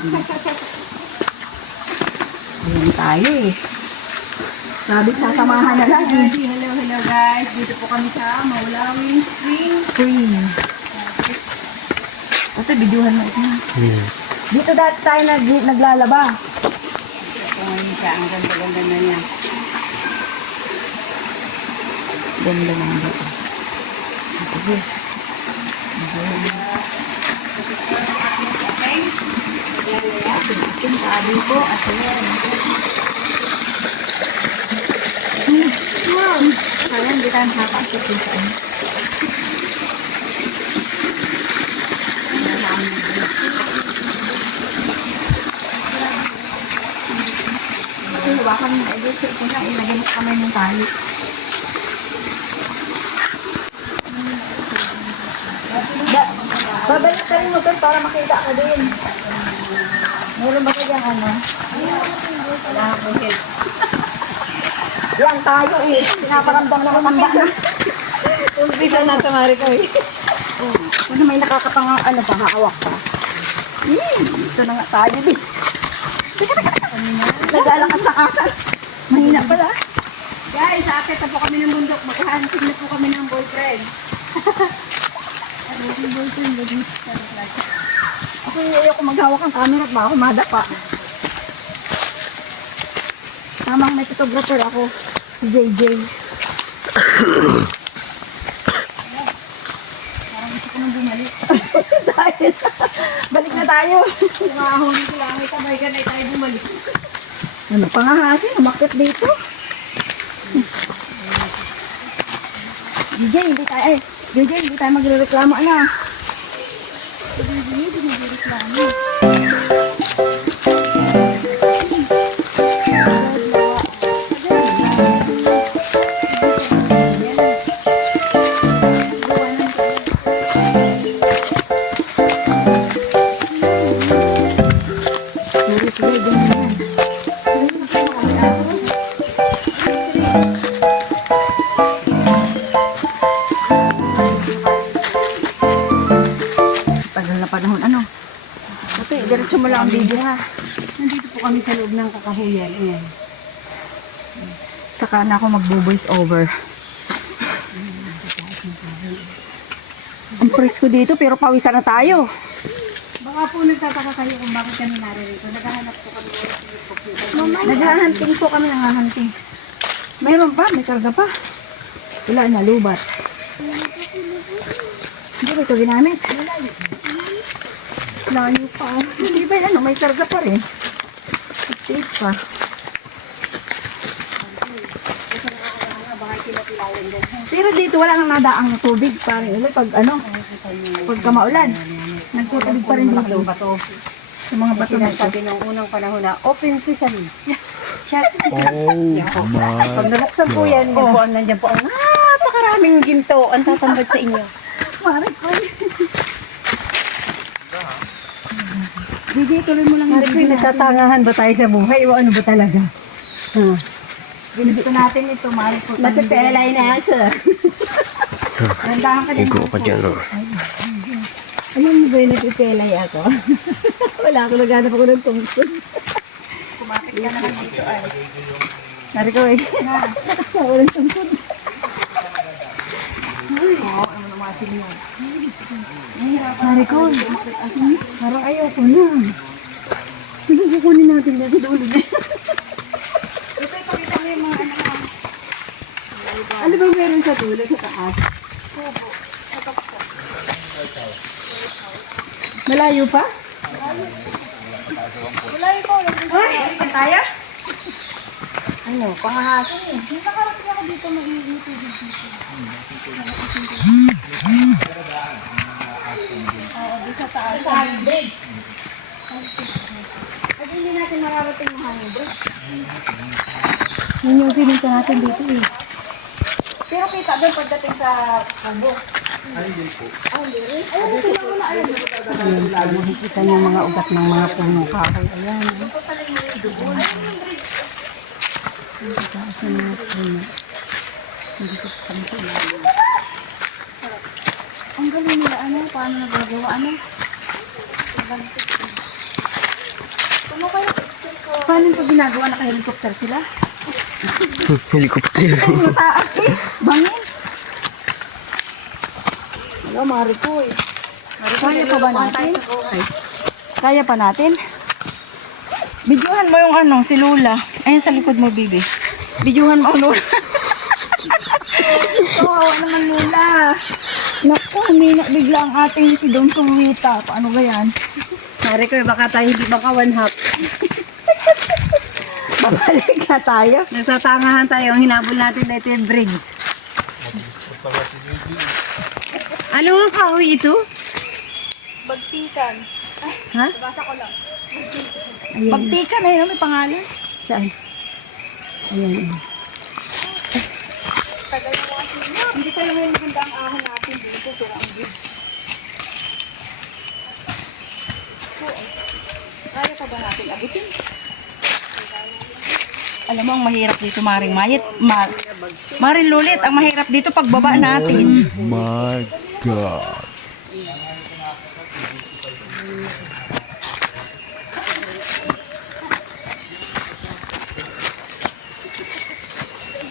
Ayan tayo eh. Sabi sasamahan na lang eh. Hello guys. Dito po kami sa Maulawin Spring. Ito, videohan mo ito. Dito dati tayo naglalaba. Ito ngayon siya. Ang ganda-ganda na niya. Ganda naman dito. Sige. Ating sabi po. Sayang, hindi tayo nakakasip yung saan. Baka mag-edit ko na ilagay mo kamay ng tali. Babalik ka rin mo doon para makita ka din. Meron ba kayang ano? Wala akong help. Yan tayo eh. Pinaparamdam na matanda na. Umpisa na tamari ko eh. Kung may nakakapang ano pa, hawak pa. Ito na nga tayo din. Nagalakas-lakasan. Mahina pala. Guys, aakit na po kami ng bundok. Maghahanting na po kami ng boyfriend. Ako ayoko maghawak ang camera at baka madapa. Tamang may photographer ako. Si JJ. Parang gusto ko nang bumalik. Dahil, balik na tayo. Kumahuli ko lang. May kamay ka na tayo bumalik. Ano pangahasin? Umakit dito. JJ, hindi tayo. JJ, hindi tayo magrereklamo. Ano? Hindi magreklamo. Panahon ano? Ate, diretso mo lang ang video ha. Nandito po kami sa loob ng kakahuyan. Ayan. Saka na ako magbo-voice over. Ang presko dito pero pawisan na tayo. Baka po nagtataka kayo kung bakit kami naririto. Naghahanap po kami ng computer. Naghahunting po kami, nanghahunting. Mayroon pa, may karga pa. Wala na, lubat. Hindi ba ito ginamit? Layo pa. Hindi ba ano, may karga pa rin. Tape pa. Pero dito wala nang nadaang tubig parang ilo pag ano, pagka maulan. Nagtutubig pa rin dito. Bato. Sa mga bato na ito. Sinasabi ng unang panahon na open sesame. Shut Oh my. Pag nabuksan po yan, yan po ang nandiyan po ang napakaraming ginto ang tatambad sa inyo. Marik ko. Hindi, tuloy mo lang. Marikoy, nagtatangahan ba tayo sa buhay o ano ba talaga? Ginusto natin ito, Marik ko. Natipelay na yan, sir. Nandahan ka din. Iko ka dyan, oh. Alam mo ba yung natipelay ako? Wala ako, naghanap ako ng tungkol. Kumakit ka naman dito ay. Marikoy, walang tungkol. Oo, ano naman sila yun. Marikoy, parang ayoko na. Sige, kukunin natin yan sa dulo na. Ito, ipakita mo yung mga ano. Ano bang meron sa dulo, sa taas? Malayo pa? Wala ito. Ay, kan tayo? Ano, pangahasin eh. Hindi nakarating ako dito mag-iito dito. Oo, di sa taas. Sa hangin bridge. Kasi hindi natin mararating yung hangin bridge. Yun yung pinunta natin dito eh. Pero kita doon pagdating sa kubo. Hindi po. Hindi rin? Ayun, sila mo na. Ayun, Ayan, nakikita niyo mga ugat ng mga puno kahoy. Ayan. ito pala yung may doon. Ayun, yung bridge. Taas ng mga puno. Hindi ko pa Ang galing nila, ano, paano nagagawa, ano? Paano yung pag ginagawa naka-helicopter sila? Helicopter. Mataas eh. Bangin. Hello, Mariko eh. Kaya pa ba natin? Kaya pa natin? Bidyuhan mo yung ano, si Lula. Ayun sa likod mo, bibi. Bidyuhan mo ang Lula. Kawawa naman Lula. Naku, huminak bigla ang ating si Don Sumwita. Paano ba yan? Mariko, baka tayo hindi baka one half. Babalik na tayo. Nagtatangahan tayo. Ang hinabol natin dito yung bridge. Ano nga kahoy ito? Bagtikan. Ha? Basa ko lang. Ayan. Bagtikan eh, no? May pangalan. Saan? Ayan. Tagal mo kasi. Hindi pa naman maganda ang ahon natin dito. Sira ang bridge. Kaya pa ba natin abutin? Alam mo, ang mahirap dito, Maring Mayet. Maring Lulit, ang mahirap dito pagbaba natin. My God.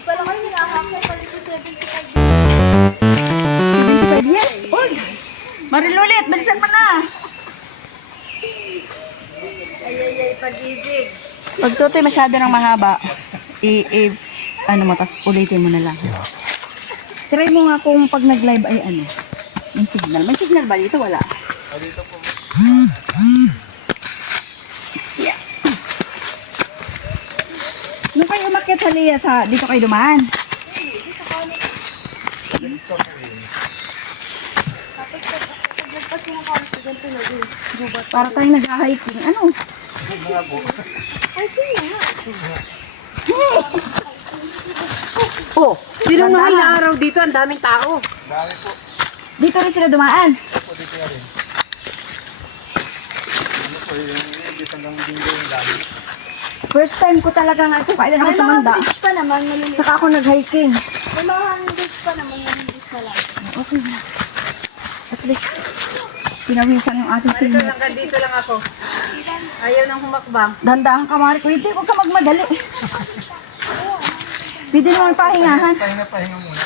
Pala kayo nilahakay pa dito 75 years old. Maring Lulit, bilisan mo na. Ay, pag-ibig. Pag tutoy masyado ng mahaba, ano mo, tas ulitin mo na lang. Try mo nga kung pag nag-live ay ano, may signal. May signal ba dito? Wala. Dito po. Yeah. Nung kayo umakyat sa Lea, dito kayo dumaan. Para tayo nag-hiking. Ano? Oh, Sinong mahal tama. na araw dito? Ang daming tao. Dito rin sila dumaan. First time ko talaga nga ito. Kailan ako tumanda. pa naman, maliliit. Saka ako nag-hiking. May mga handles pa naman, maliliit na lang. Okay na. At least, pinawisan yung ating Dito senior. lang, dito lang ako. Ayaw nang humakbang. Dandahan ka, Mari ko. Hindi, huwag ka magmadali. Pwede naman pahingahan. Pahinga muna.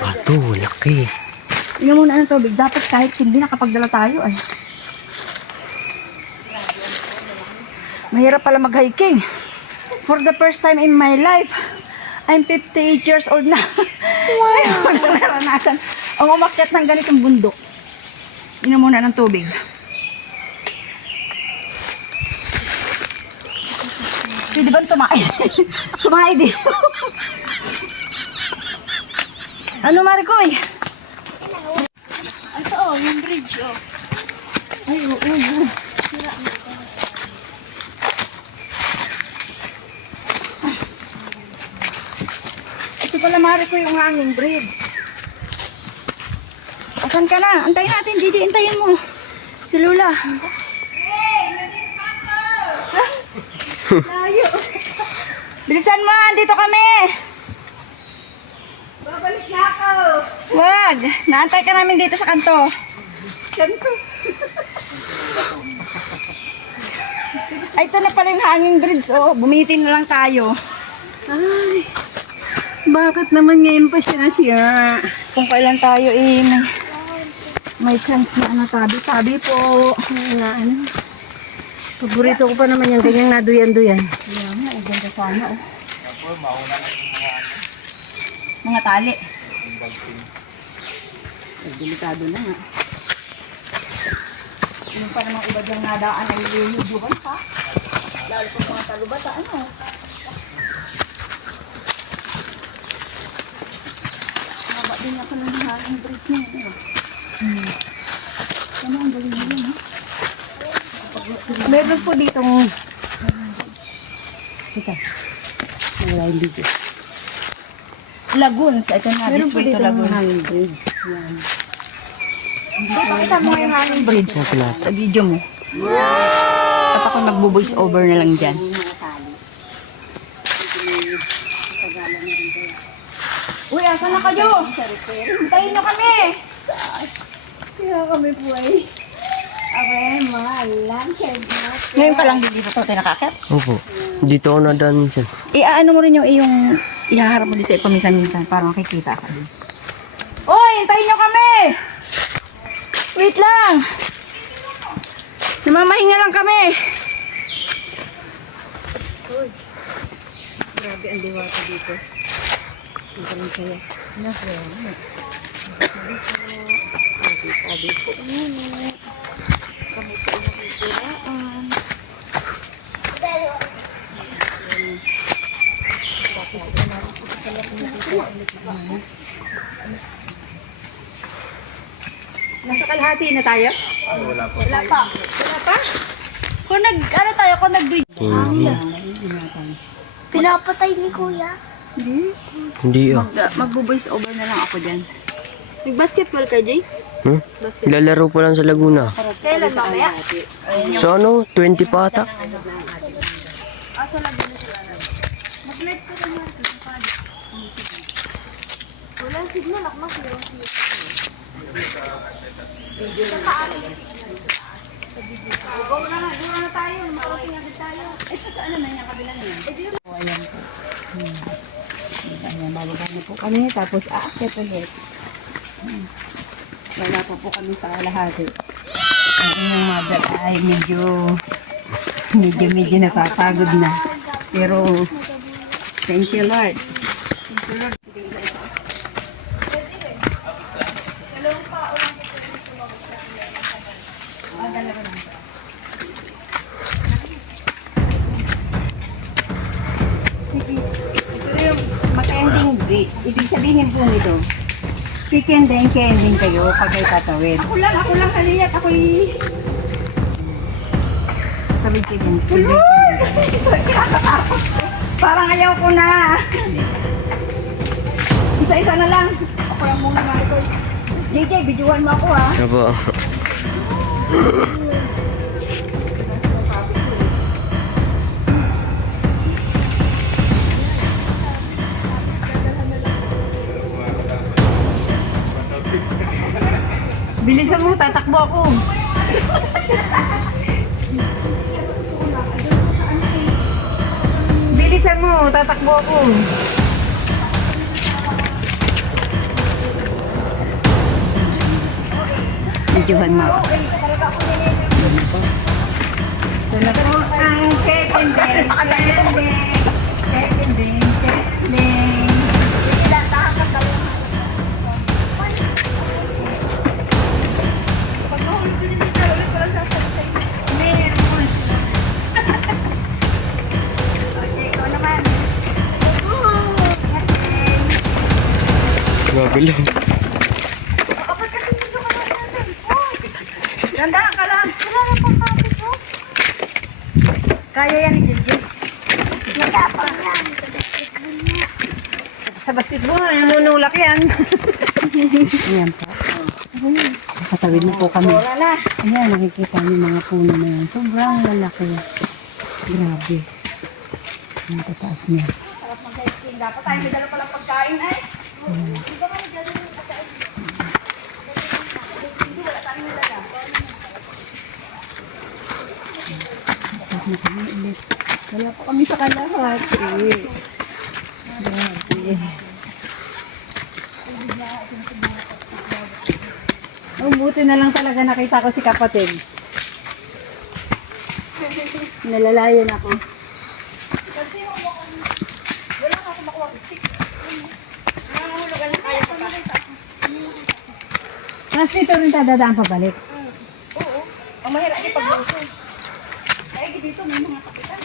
Ato, laki. Tingnan muna ng tubig. Dapat kahit hindi nakapagdala tayo ay. Mahirap pala mag-hiking. For the first time in my life, I'm 58 years old na. Wow! Naranasan ang umakyat ng ganitong bundok. Tingnan muna ng tubig. Pwede ba tumae? Tumae dito. Ano, Maricoy? Ito oh, yung bridge oh. Ay, oo. Ito pala, Maricoy, yung hanging bridge. Asan ka na? Antayin natin, Didi, antayin mo. Si Lula. Layo. Bilisan mo, andito kami. Babalik na ako. Wag, naantay ka namin dito sa kanto. Ganito. Ay, ito na pala yung hanging bridge. Oh, bumitin na lang tayo. Ay, bakit naman ngayon pa siya? Kung kailan tayo may chance na ano, tabi-tabi po. Ano? Paborito ko pa naman yung ganyang naduyan-duyan. Ayan nga, ang ganda sana oh. Mga tali. Ay, delikado na nga. Yung pa namang iba diyang nadaan ay luluduhan pa. Lalo pa mga talubata, ano. Haba din ako ng hanging bridge na yun, ano. Ano ang galing nila, no? Meron po ditong... Kita. Wala yung video. Lagoons. Ito na, Meron this po way to ditong Lagoons. hanging bridge. Yan. Pakita mo yung hanging bridge sa video mo. At ako magbo-voice over na lang dyan. Uy, kuya. Saan na kayo? Hintayin nyo kami. Kaya kami po ay... Awe, malang. Ngayon ka lang dito ito tinakakit? Opo. Dito ako nadaan minsan. Iaano mo rin yung iyong ihaharap mo din sa paminsan-minsan para makikita ka din. Oy, hintayin nyo kami! Wait lang! Namamahinga lang kami. Grabe ang diwata dito. Ang kaling kaya. Sabi po muna. Kami po nakikiraan. Nasa kalahati na tayo? Wala pa. Wala pa? Kung ano tayo, kung Pinapatay ni kuya. Hindi ah. magbo-voice over na lang ako dyan. Nag-basketball ka, Jay? Lalaro pa lang sa Laguna. Kailan mamaya? So ano, 20 pa ata? Walang signal ako mas walang signal. Ayan, bababa na po kami. Tapos aakyat ulit. Wala pa po kami sa kalahati. Ang inyong mother ay medyo napapagod na. Pero, thank you Lord. Ito yung mag-ending bridge. Ibig sabihin po nito, kikending kayo pag ay tatawid. Ako lang, haliyat. Ako'y... Sabi kikending. Parang ayaw ko na. Isa-isa na lang. Ako lang muna mga ito. JJ, videoan mo ako ha. Opo. Bilisan mo, tatakbo ako. Bilisan mo, tatakbo ako. Videohan mo ako. Ito po ang kekending. Grabe lang. Ganda ka lang. Wala na pang kapis mo. Kaya yan ni JJ. Sa basketball, nanunulak yan. Ayan po. Katawid na po kami. Wala na. Ayan, nakikita niyo mga puno na yan. Sobrang lalaki. Grabe. Ang tataas niya. Dapat tayo may dala palang pagkain ay. Wala po kami sa kalahati. Grabe. Oh, buti na lang talaga nakita ko si kapatid. Nalalayan ako. Tapos ito rin dadaan pabalik. Oo. Ang mahirap ay pag-uso. Kaya dito may mga kapitan.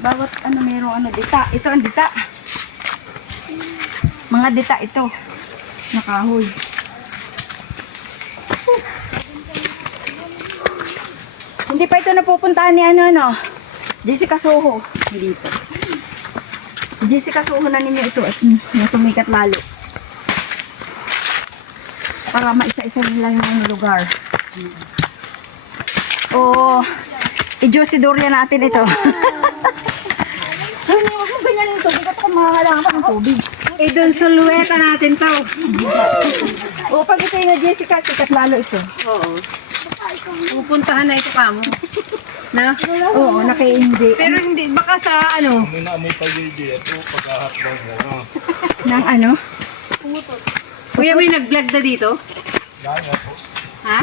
Bawat ano mayroong ano dita. Ito ang dita. Mga dita ito. Nakahoy. Hindi pa ito napupuntahan ni ano. Jessica Soho. Dito. Jessica Soho na ninyo ito at sumikat lalo. Para maisa-isa nila yung lugar. O, i-Josidorya natin ito. Ay, huwag mo ganyan yung tubig at kung makakalangan pa ng tubig. Eh, doon sa luweta natin to. O, pag ito yung Jessica, sikat lalo ito. Oo. Pupuntahan na ito kamo. Na? Oo, nakaindi. Pero hindi, baka sa ano? Nang ano? Kuya, may nag-vlog na dito? Ha?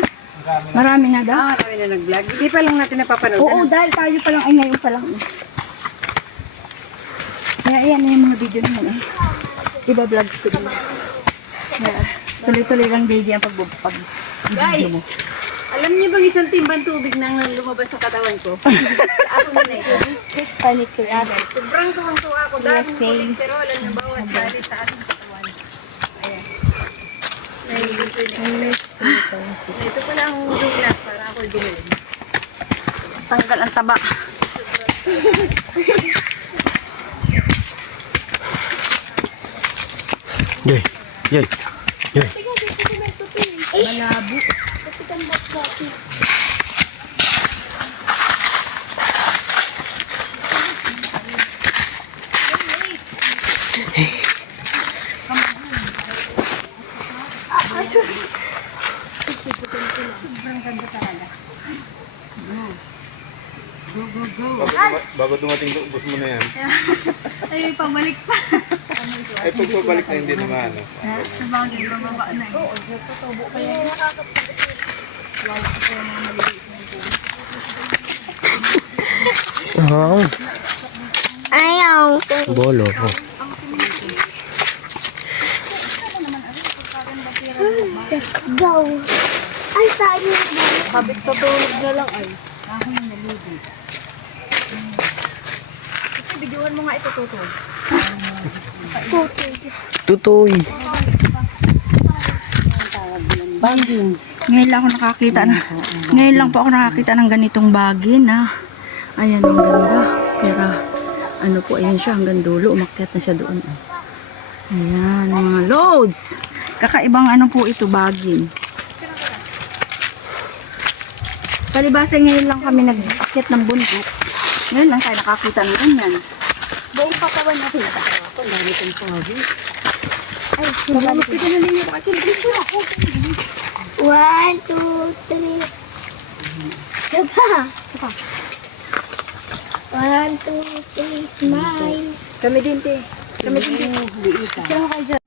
Marami na daw. Marami na nag-vlog. Hindi pa lang natin napapanood. Oo, dahil tayo pa lang, ay ngayon pa lang. Kaya ayan na yung mga video naman eh. Iba vlogs ko din. Kaya, tuloy-tuloy lang day ang pag Guys, alam niyo bang isang timbang tubig nang lumabas sa katawan ko? Ako na ito. panic ko yan. Sobrang tuwang-tuwa ako dahil yung cholesterol ang nabawas dahil sa ating katawan. Ayan. Ito pala ang dulas para ako bumili. Tanggal ang taba. Yay. Yay. Yay. Malabo. Bago dumating doon, ubos mo na yan. Ay, pabalik pa. Ay, pagbabalik na hindi naman. Ano. Sabagay, bababa na eh. Wow. Ayaw. Bolo. Oh. Let's go. Ay, tayo. Habit tutulog na lang ay. Videohan mo nga ito, Tutoy. Tutoy. Bagin. Ngayon lang ako nakakita na. Ngayon lang po ako nakakita ng ganitong bagin na. Ayan, ang ganda. Pero, ano po, ayan siya hanggang dulo. Umakyat na siya doon. Ayan, mga loads. Kakaibang ano po ito, bagin. Palibasa ngayon lang kami nag-akyat ng bundok. Ngayon lang tayo nakakita ng ganyan. Buong katawan natin nakatawa ko. Ang dami kong pagin. Ay, nabalik na ninyo. Bakit dito ako? 1, 2, 3. Diba? 1, 2, 3, smile. Kami din, te. Kami din, te. Kaya mo kayo dyan.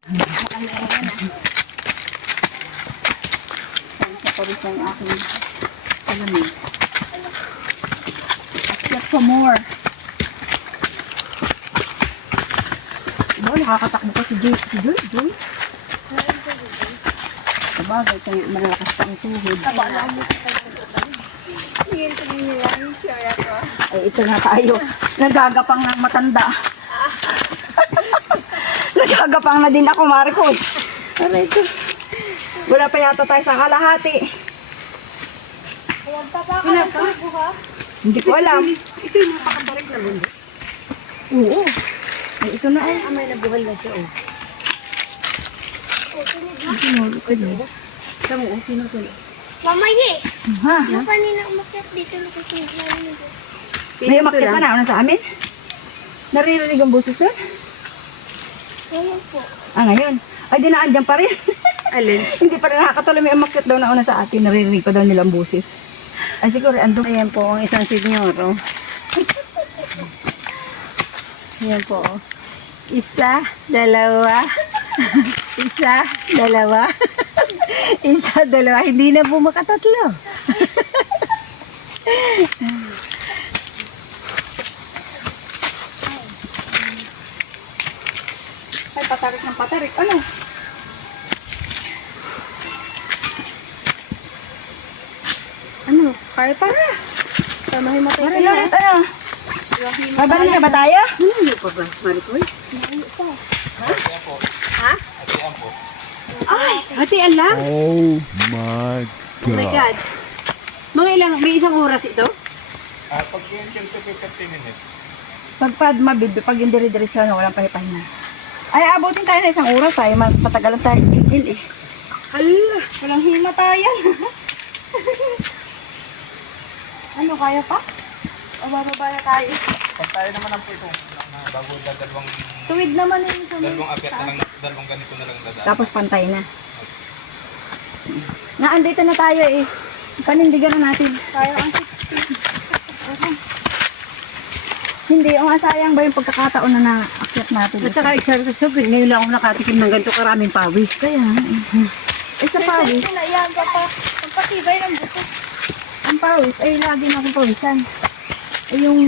Sa pawis ang aking salamin. Akyat for more. Nakakatakbo ko si Joy. Si Joy? Sabagay, kayo malalakas pa ang tuhod. Ay, ito na tayo. Nagagapang ng matanda. Nagagapang na din ako, Marcos. Aray ko. Wala pa yata tayo sa kalahati. Wala pa? Hindi ko alam. Ito yung napakabarik na bundok. Oo. Ay, ito na ay. May nabuhal na siya, oh. Tama, oh, pinutuloy. Mamaye. Ha? Yung kanina umakyat dito nakasunod na rin ito. May umakyat pa na sa amin? Naririnig ang boses doon? Ngayon po. Ah, ngayon. Ay, dinaan dyan pa rin. Alin? Hindi pa rin nakakatuloy. May umakyat daw na una sa atin. Naririnig pa daw nila ang boses. Ay, siguro, ando. Ayan po ang isang senyor, oh. Ayan po, oh. Isa, dalawa. Isa, dalawa. Isa, dalawa. Hindi na po makatatlo. Ay, patarik ng patarik. Ano? Ano? Kaya para. Samahin mo tayo. Marin ulit, ano? Babalik na ba tayo? Ano pa ba, Maricoy? Ha? Ay, ate, alam? Oh my Oh my God. Mga ilang, may isang oras ito? Pag yun yung 50 minutes. Pag yung dire-diretso na walang pahipahinga. Ay, abutin tayo na isang oras ay matagalan tayo il eh. Hala. Walang himatayan. Ano, kaya pa? O bababa na tayo? Pag tayo naman ang pito, bago dalawang Tuwid naman yung sa akyat na lang, dalawang ganito na lang dadaan. Tapos pantay na. Naandito na tayo eh. Panindigan na natin. Tayo ang 60. Hindi, ang asayang ba yung pagkakataon na naakyat natin? At saka excited sa sobrang, ngayon lang ako nakatikim ng ganito karaming pawis. Kaya, eh sa pawis, Ang patibay ng buto. ang pawis ay lagi na akong pawisan. Eh yung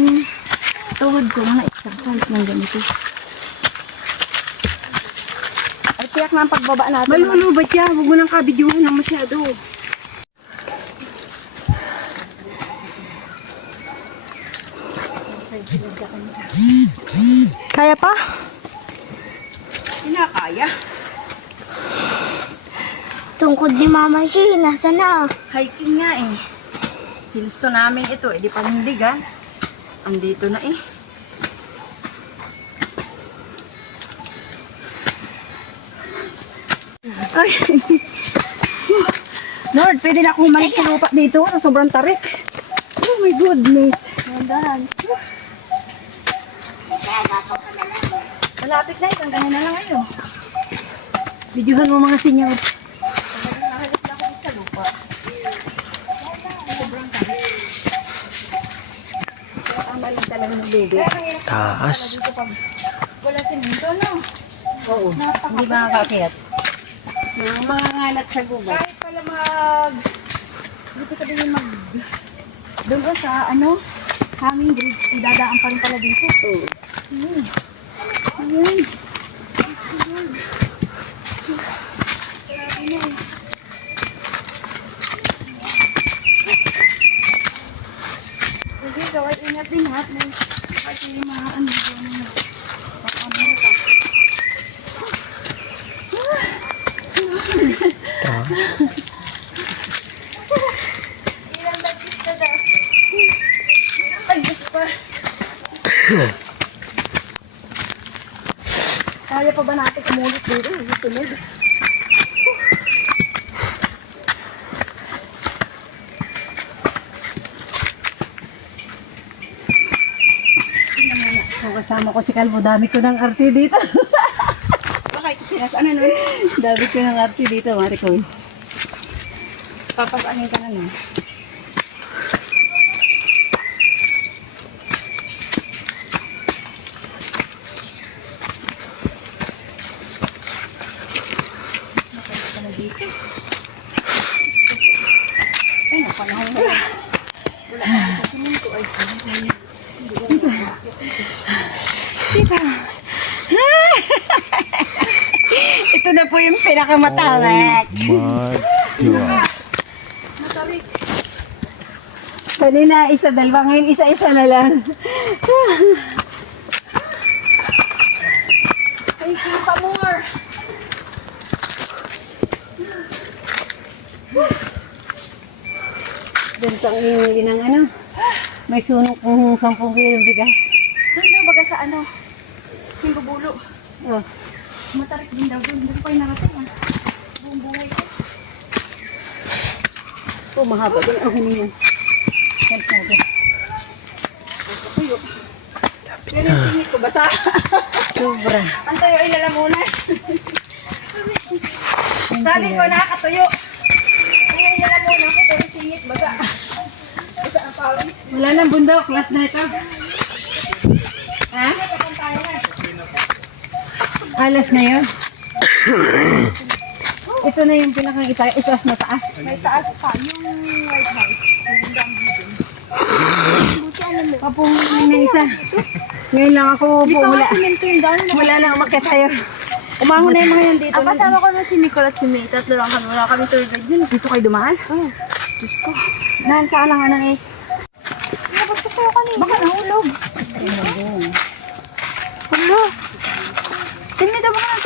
tuhod ko, mga exercise ng ganito. Ay tiyak na ang pagbaba natin. Malulubat yan, huwag mo nang kabidyuhan ng masyado. Kaya pa? Kinakaya. Tungkod ni Mama Shi, nasa na? Hiking nga eh. Ginusto namin ito, eh di panindig ah. Andito na eh. Ay. Lord, pwede na akong humalik sa lupa dito sa sobrang tarik. Oh my goodness. Mandahan. Malapit na ito, hanggang na lang ngayon. Bidyuhan mo mga sinyaw. taas. Wala simento, no? Oo, hindi makakakiyat. Mga nganat sa gubat. Kahit pala hindi ko sabihin doon ba sa, hanging bridge, idadaan pa rin pala dito. Oo. Ayan. Sige, gawin ingat din ha. Kasi yung mga Ilang bagis ka daw? Bagis pa. Kaya pa ba natin kumulit dito? Susunod. Kung kasama ko si Kalbo, dami ko ng arte dito. Bakit? Sinasaan na nun? Dami ko ng arte dito, Maricoy. Papasanin ka na nun. Ay, napanahon na lang. Wala ka sa siminto. Ay, Ito na po yung pinakamatawag. My God. Kanina isa, dalawa. Ngayon isa-isa na lang. Thank you pa more. Ganito ang hihili ng may sunog kung 10 kilong bigas. Doon daw baga sa yung bubulo. Oh. Matarik din daw doon. Hindi ko kayo narating ah. Buong buhay ko. Oh, mahaba din ang hiningan. Help natin. Tuyo. Yun yung singit ko. Basa. Sobra. Ang tuyo ay lalamunan. Sabi ko nakakatuyo. Ay, yung lalamunan ko. Pero singit. Basa. Basa ang pawis. Wala nang bundok. Last na ito. Ha? Alas na yun. Ito na yung pinakang itaas na taas. May taas pa. Yung White House. Yung Gambino. Buti ano mo. Papungunin na isa. Ngayon lang ako Di po. pa Wala, nga simento yung daan. wala lang umakyat tayo. Umahon na yung mga yan dito. Ang kasama ko na si Nicole at si May. Tatlo lang kami. Wala kami tour guide yun. Dito kayo dumaan? Oo. Diyos ko. Nahan saan lang anang eh. Nabagtas tayo kanina. Baka nahulog.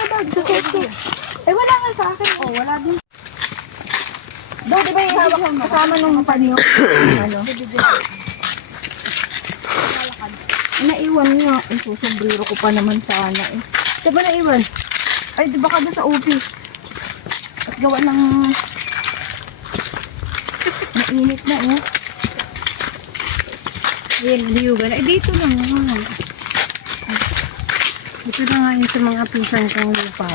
Sususo. Eh, wala ka sa akin. Oh, wala din. Daw, di ba yung hawak kasama nung panyo? Ano? Naiwan niya. Ay, susumbrero ko pa naman sana eh. Di ba naiwan? Ay, di ba ka doon sa office? At gawa ng... Mainit na eh. Ayan, liyugan. Ay, dito lang. Ito na nga yung sa mga pisang kong lupa.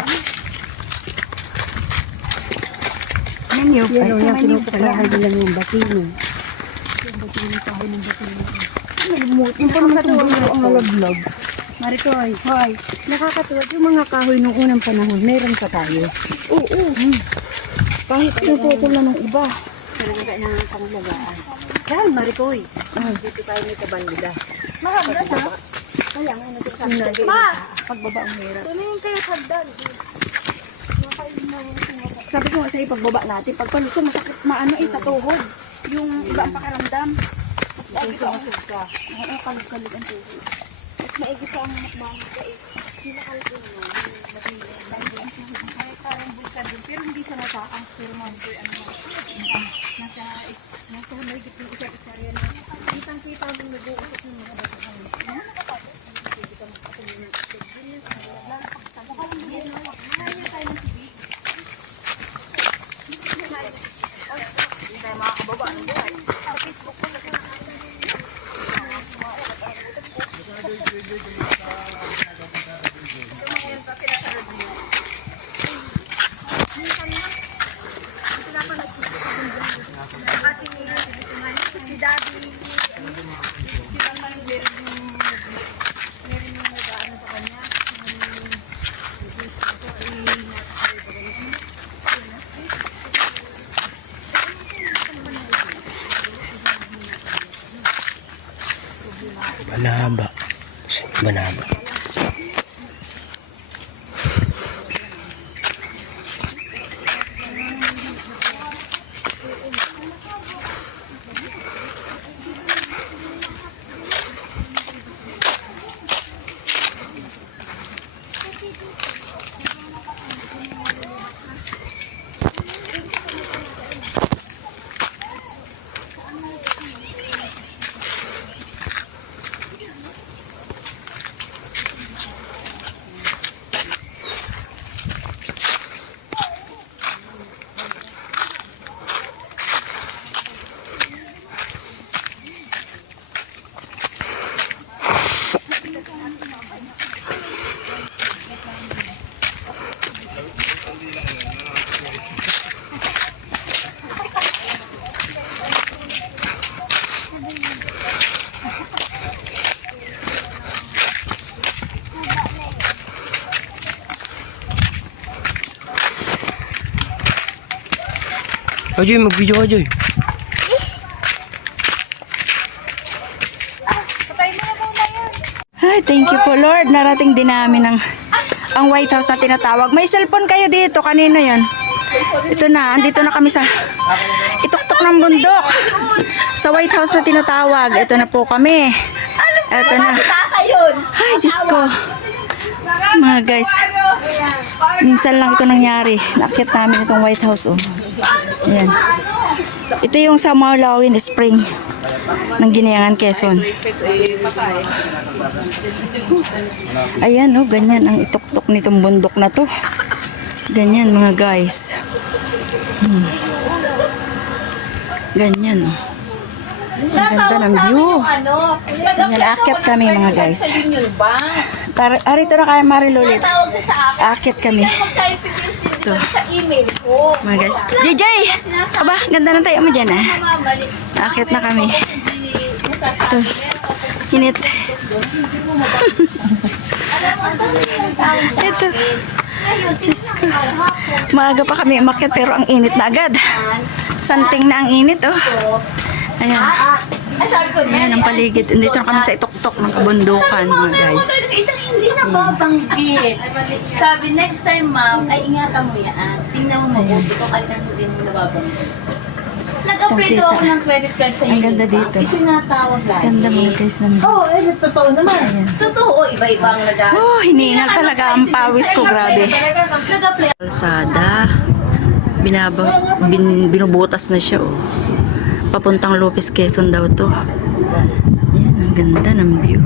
Menu. Yan o, yung pinupalahan lang yung batino. Yung parang natuwa ang nalaglag. Maritoy, hoy, nakakatuwa yung mga kahoy nung unang panahon, meron pa tayo. Oo. Kahit pinuputol na ng iba. Talaga na ang panglagaan. Yan, Maritoy. Dito tayo may kabandila. Mahagdas ha? Kaya nga nagsasabi. Ma! Pagbaba ang hirap. Tumingin kayo hagdan. Sabi ko nga sa'yo, pagbaba natin, pagpaluso, masakit maano eh, sa tuhod. Yung iba ang pakiramdam. Sabi ko, oo, kalig-kalig ang tuhod. Mas maigi pa ang makmamag ka eh. Sinakalig ko naman. May parang bulkan din, pero hindi sa mataas. Pero man ko ano, nasa mahigit yung isa-isa rin. Kitang-kita ang nag-uusap ng mga bata. Banaba. Banaba. Oh, Joy, mag-video ka, Joy. Ay, thank you po Lord. Narating din namin ang White House na tinatawag. May cellphone kayo dito. Kanino yon? Ito na. Andito na kami sa ituktok ng bundok. Sa White House na tinatawag. Ito na po kami. Ito na. Ay, Diyos ko. Mga guys. Minsan lang ito nangyari. Nakit namin itong White House. Oh. Ayan. Ito yung sa Maulawin Spring ng Ginayangan, Quezon. Ayan, oh, ganyan ang ituktok nitong bundok na to. Ganyan, mga guys. Ganyan, oh. Ang ganda ng view. Ganyan, akit kami, mga guys. Arito na kaya Marilulit. Akit kami. Ito. Mga guys. JJ! Aba, ganda ng tayo mo dyan, ah. Akit na kami. Ito. Init. Ito. Diyos ko. Maaga pa kami umakyat pero ang init na agad. Santing na ang init, oh. Ayan. Ayan ang paligid. Dito na kami sa ituktok ng kabundukan, mga guys. Isang hindi nababanggit. Sabi, next time, ma'am, ay ingatan mo yan. Tingnan mo mabuti kung alin ang hindi mo nababanggit. Nag-upgrade Kita. ako ng credit card sa Ang ganda Unibank. dito. Ito tinatawag lagi. Ganda, mga guys, namin. Oo, totoo naman. Ayan. Totoo, iba iba-iba ang nag- Oh, hinihingal talaga ang pawis ko, grabe. Nag-apply. Kalsada. Binubutas na siya, oh. Papuntang Lopez, Quezon daw to. Yan, ang ganda ng view.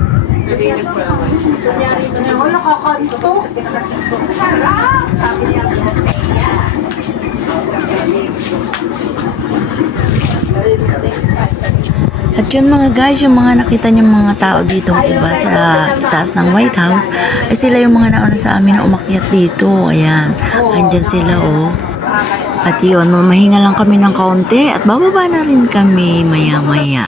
At yun mga guys, yung mga nakita niyong mga tao dito, iba sa taas ng White House, ay sila yung mga nauna sa amin na umakyat dito. Ayan, andyan sila, oh. At yun, mamahinga lang kami ng kaunti at bababa na rin kami maya-maya.